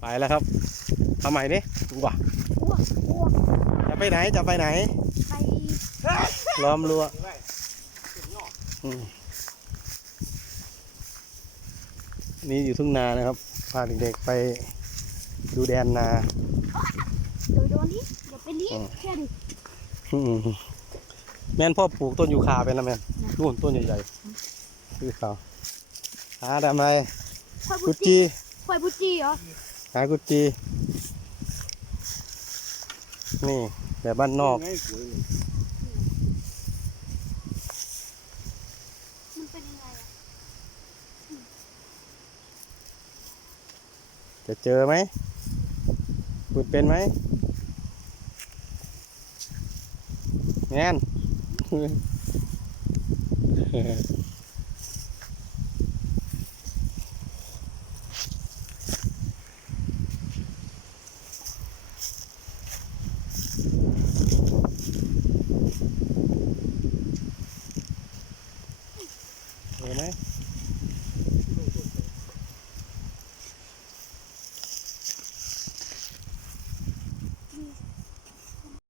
ไปแล้วครับทำใหม่ดิว้า อ้วกอ้วก จะไปไหนจะไปไหน ไป ล้อมรั้วอืมนี่อยู่ทุ่งนานะครับพาเด็กๆไปดูแดนนา เดี๋ยวโดนนี้เดี๋ยวไปนี้แค่ดิ อืมแม่นพ่อปลูกต้นยูคาไปนะแม่นนู่นต้นใหญ่ๆยูคาหาทำอะไร ควาย กุ บุ ด จี จี ควายบุจีเหรอ หากุดจีนี่แบบบ้านนอก มันเป็นยังไงอ่ะ จะเจอไหมขุดเป็นไหมแม่น เห็นไหม